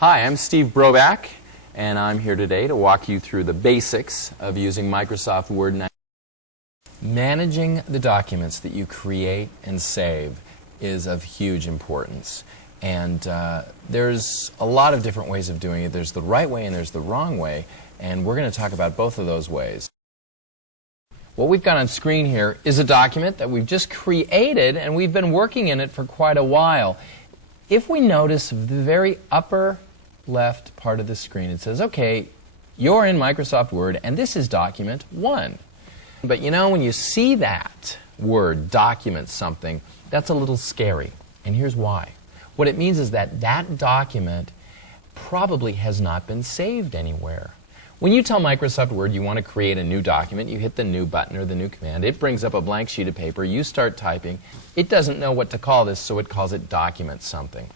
Hi, I'm Steve Broback, and I'm here today to walk you through the basics of using Microsoft Word 9. Managing the documents that you create and save is of huge importance. And there's a lot of different ways of doing it. There's the right way and there's the wrong way, and we're going to talk about both of those ways. What we've got on screen here is a document that we've just created, and we've been working in it for quite a while. If we notice the very upper left part of the screen, it says, okay, you're in Microsoft Word, and this is document 1. But you know, when you see that word, document something, that's a little scary. And here's why. What it means is that that document probably has not been saved anywhere. When you tell Microsoft Word you want to create a new document, you hit the new button or the new command. It brings up a blank sheet of paper. You start typing. It doesn't know what to call this, so it calls it document something.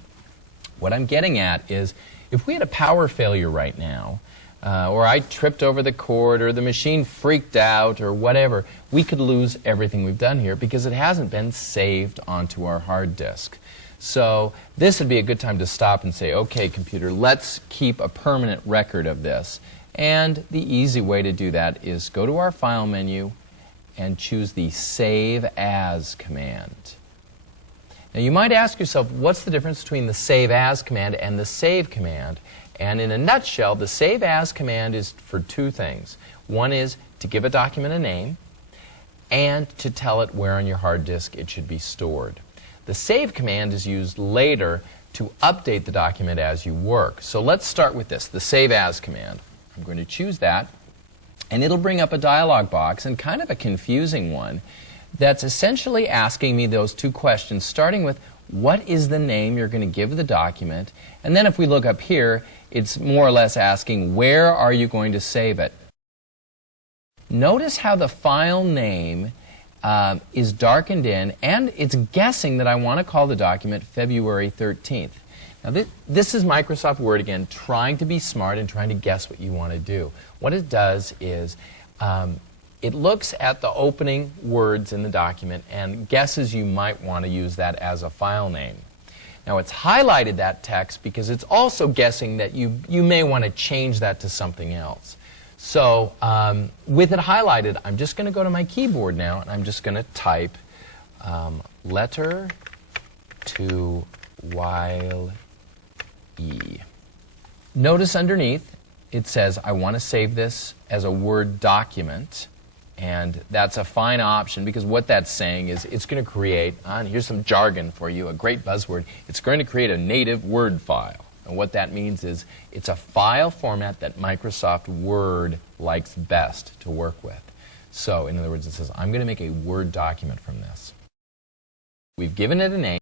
What I'm getting at is, if we had a power failure right now, or I tripped over the cord, or the machine freaked out, or whatever, we could lose everything we've done here because it hasn't been saved onto our hard disk. So this would be a good time to stop and say, okay, computer, let's keep a permanent record of this. And the easy way to do that is go to our File menu and choose the Save As command. Now you might ask yourself, what's the difference between the Save As command and the Save command? And in a nutshell, the Save As command is for two things. One is to give a document a name and to tell it where on your hard disk it should be stored. The Save command is used later to update the document as you work. So let's start with this, the Save As command. I'm going to choose that, and it'll bring up a dialog box, and kind of a confusing one, that's essentially asking me those two questions, starting with what is the name you're going to give the document, and then if we look up here, it's more or less asking where are you going to save it. Notice how the file name is darkened in, and it's guessing that I want to call the document February 13th. Now this is Microsoft Word again, trying to be smart and trying to guess what you want to do. What it does is it looks at the opening words in the document and guesses you might want to use that as a file name. Now it's highlighted that text because it's also guessing that you may want to change that to something else. So with it highlighted, I'm just going to go to my keyboard now and I'm just going to type letter to while E. Notice underneath it says I want to save this as a Word document, and that's a fine option because what that's saying is it's going to create, and here's some jargon for you, a great buzzword, it's going to create a native Word file. And what that means is it's a file format that Microsoft Word likes best to work with. So in other words, it says I'm going to make a Word document from this. We've given it a name.